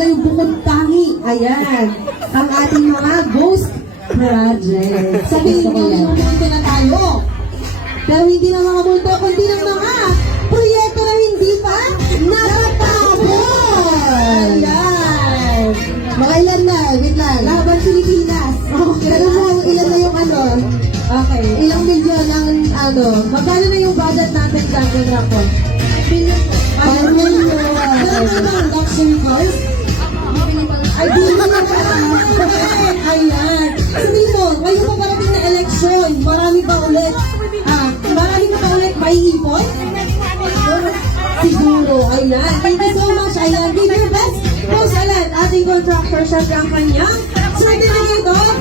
talaga yung bukod tangi. Ayan. Ang ating mga ghost project. Sabihin Gusto ko nyo, yan. minumunto na tayo. Pero hindi na mga multo, kundi ng mga proyekto na hindi pa natatapos. Ayan. Mga ilan na, wait lang. Laban Pilipinas. Okay. Pero mo, ilan na yung ano? Okay. Ilang milyon ang ano? Magkano na yung budget natin sa Rapon? Billion po. Parang million. Meron na bang luxury cars? Ay, billion na ba? Ayan. Sabi mo, ngayon pa parating na eleksyon, marami pa ulit maiipon? Siguro, ayan. Thank you so much, ayan. Give your best. Post alat, ating contractor, syempre ang kanyang certificate of